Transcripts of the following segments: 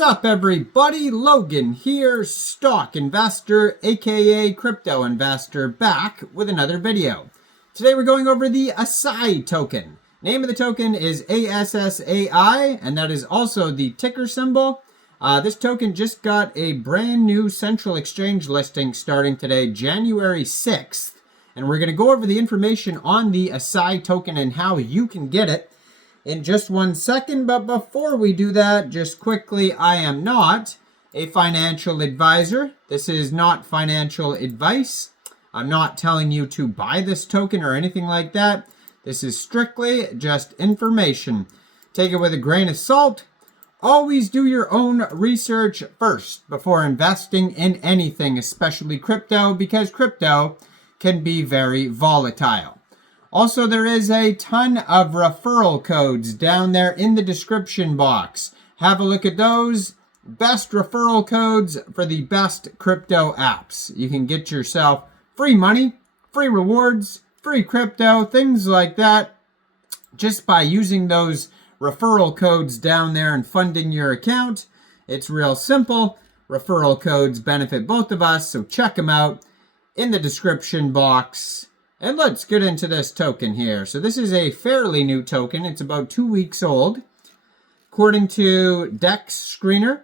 What's up, everybody? Logan here, stock investor, aka crypto investor, back with another video. Today we're going over the Assai token. Name of the token is ASSAI, and that is also the ticker symbol. This token just got a brand new central exchange listing starting today, January 6th. And we're going to go over the information on the Assai token and how you can get it in just 1 second. But before we do that, just quickly, I am not a financial advisor. This is not financial advice. I'm not telling you to buy this token or anything like that. This is strictly just information. Take it with a grain of salt. Always do your own research first before investing in anything, especially crypto, because crypto can be very volatile. Also, there is a ton of referral codes down there in the description box. Have a look at those. Best referral codes for the best crypto apps. You can get yourself free money, free rewards, free crypto, things like that, just by using those referral codes down there and funding your account. It's real simple. Referral codes benefit both of us, so check them out in the description box. And let's get into this token here. So this is a fairly new token. It's about 2 weeks old. According to DEX Screener,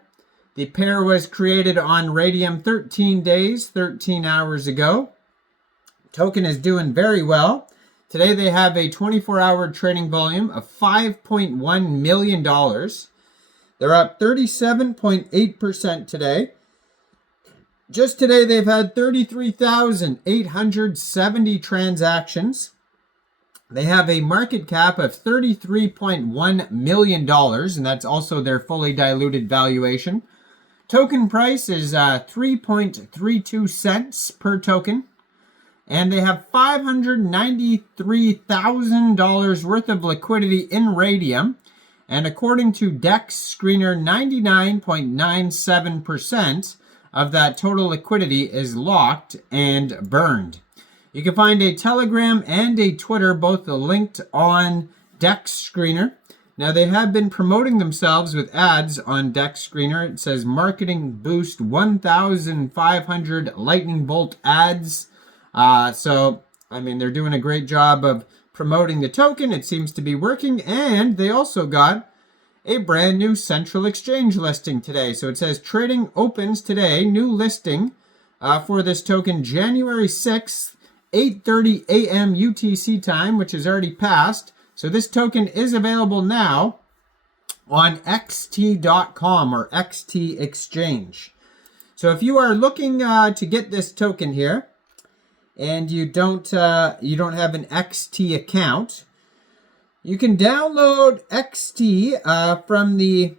the pair was created on Raydium 13 days, 13 hours ago. Token is doing very well. Today they have a 24-hour trading volume of $5.1 million. They're up 37.8% today. Just today, they've had 33,870 transactions. They have a market cap of $33.1 million, and that's also their fully diluted valuation. Token price is 3.32 cents per token. And they have $593,000 worth of liquidity in Raydium. And according to DEX Screener, 99.97% of that total liquidity is locked and burned. You can find a Telegram and a Twitter, both linked on DEX Screener. Now, they have been promoting themselves with ads on DEX Screener. It says marketing boost 1,500 lightning bolt ads. So, I mean, they're doing a great job of promoting the token. It seems to be working. And they also got a brand new central exchange listing today. So it says trading opens today, new listing for this token, January 6th, 8:30 a.m. UTC time, which is already passed. So this token is available now on xt.com or XT Exchange. So if you are looking to get this token here and you don't have an XT account, you can download XT from the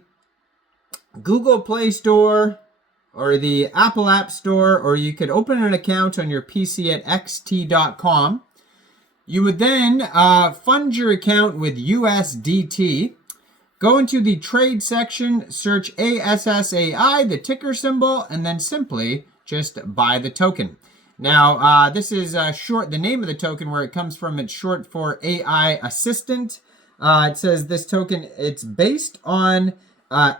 Google Play Store or the Apple App Store, or you could open an account on your PC at xt.com. You would then fund your account with USDT. Go into the trade section, search ASSAI, the ticker symbol, and then simply just buy the token. Now, this is short, the name of the token, where it comes from, it's short for AI Assistant. It says this token, it's based on,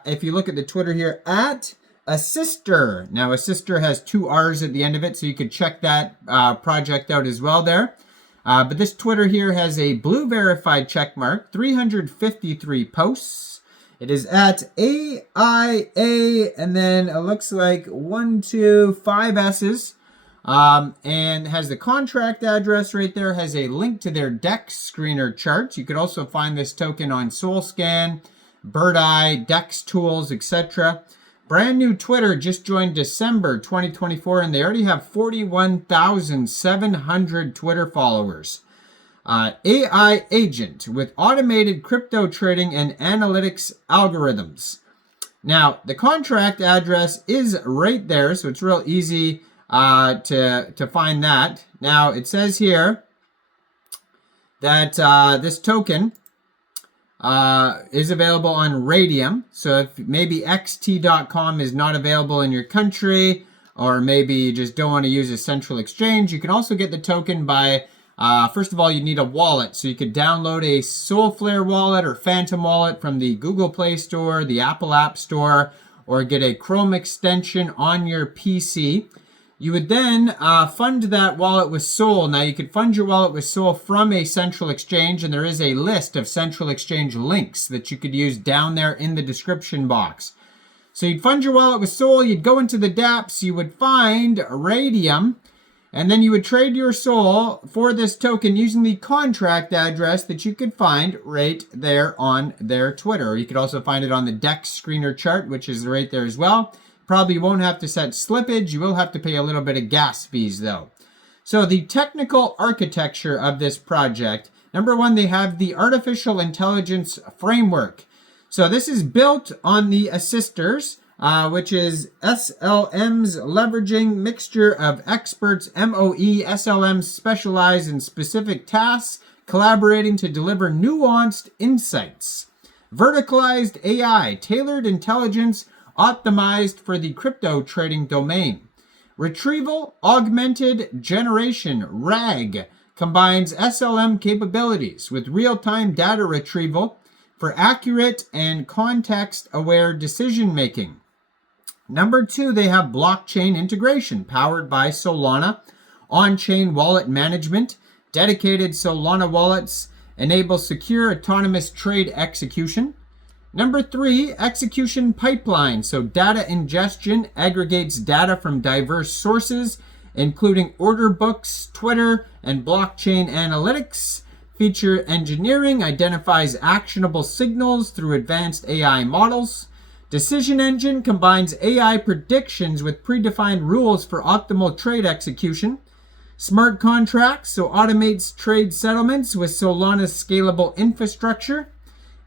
if you look at the Twitter here, at Assisterr. Now, Assisterr has 2 R's at the end of it, so you could check that project out as well there. But this Twitter here has a blue verified check mark, 353 posts. It is at AIA, and then it looks like 1, 2, 5 S's. And has the contract address right there, has a link to their DEX Screener charts. You could also find this token on SoulScan, Birdeye, DEX Tools, etc. Brand new Twitter, just joined December 2024, and they already have 41,700 Twitter followers. AI agent with automated crypto trading and analytics algorithms. Now, the contract address is right there, so it's real easy to find that. Now, it says here that this token is available on Raydium. So if maybe xt.com is not available in your country, or maybe you just don't want to use a central exchange, you can also get the token by, first of all, you need a wallet. So you could download a Solflare wallet or Phantom wallet from the Google Play Store, the Apple App Store, or get a Chrome extension on your PC. You would then fund that wallet with Sol. Now, you could fund your wallet with Sol from a central exchange, and there is a list of central exchange links that you could use down there in the description box. So you'd fund your wallet with Sol, you'd go into the dApps, you would find Raydium, and then you would trade your Sol for this token using the contract address that you could find right there on their Twitter. Or you could also find it on the DEX screener chart, which is right there as well. Probably won't have to set slippage. You will have to pay a little bit of gas fees though. So the technical architecture of this project, number one, they have the artificial intelligence framework. So this is built on the Assisterrs, which is SLMs leveraging mixture of experts, MOE, SLMs specialize in specific tasks, collaborating to deliver nuanced insights. Verticalized AI, tailored intelligence, optimized for the crypto trading domain. Retrieval Augmented Generation, RAG, combines SLM capabilities with real-time data retrieval for accurate and context-aware decision-making. Number two, they have blockchain integration powered by Solana, on-chain wallet management, dedicated Solana wallets enable secure autonomous trade execution. Number three, execution pipeline. So data ingestion aggregates data from diverse sources, including order books, Twitter, and blockchain analytics. Feature engineering identifies actionable signals through advanced AI models. Decision engine combines AI predictions with predefined rules for optimal trade execution. Smart contracts, so automates trade settlements with Solana's scalable infrastructure.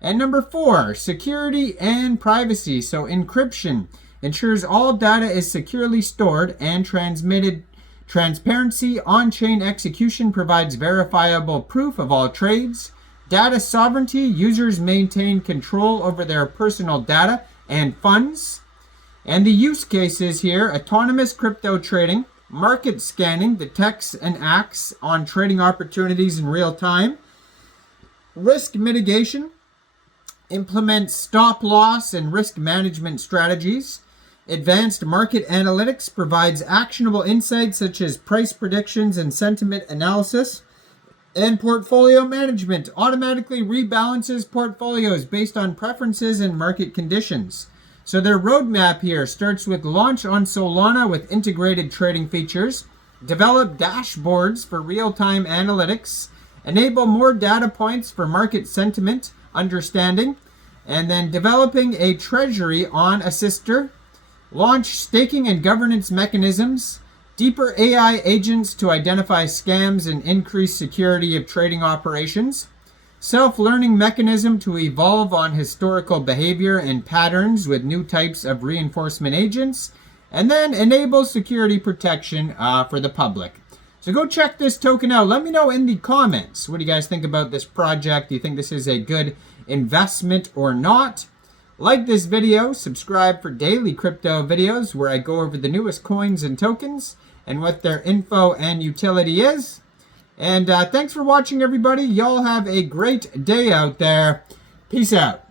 And number four, security and privacy. So encryption ensures all data is securely stored and transmitted. Transparency on-chain execution provides verifiable proof of all trades. Data sovereignty, users maintain control over their personal data and funds. And the use cases here, autonomous crypto trading, market scanning, detects and acts on trading opportunities in real time. Risk mitigation, implements stop loss and risk management strategies. Advanced market analytics provides actionable insights such as price predictions and sentiment analysis. And portfolio management automatically rebalances portfolios based on preferences and market conditions. So their roadmap here starts with launch on Solana with integrated trading features, develop dashboards for real-time analytics, enable more data points for market sentiment understanding, and then developing a treasury on Assisterr, launch staking and governance mechanisms, deeper AI agents to identify scams and increase security of trading operations, self-learning mechanism to evolve on historical behavior and patterns with new types of reinforcement agents, and then enable security protection for the public. So go check this token out. Let me know in the comments. What do you guys think about this project? Do you think this is a good investment or not? Like this video, subscribe for daily crypto videos where I go over the newest coins and tokens and what their info and utility is. And thanks for watching, everybody. Y'all have a great day out there. Peace out.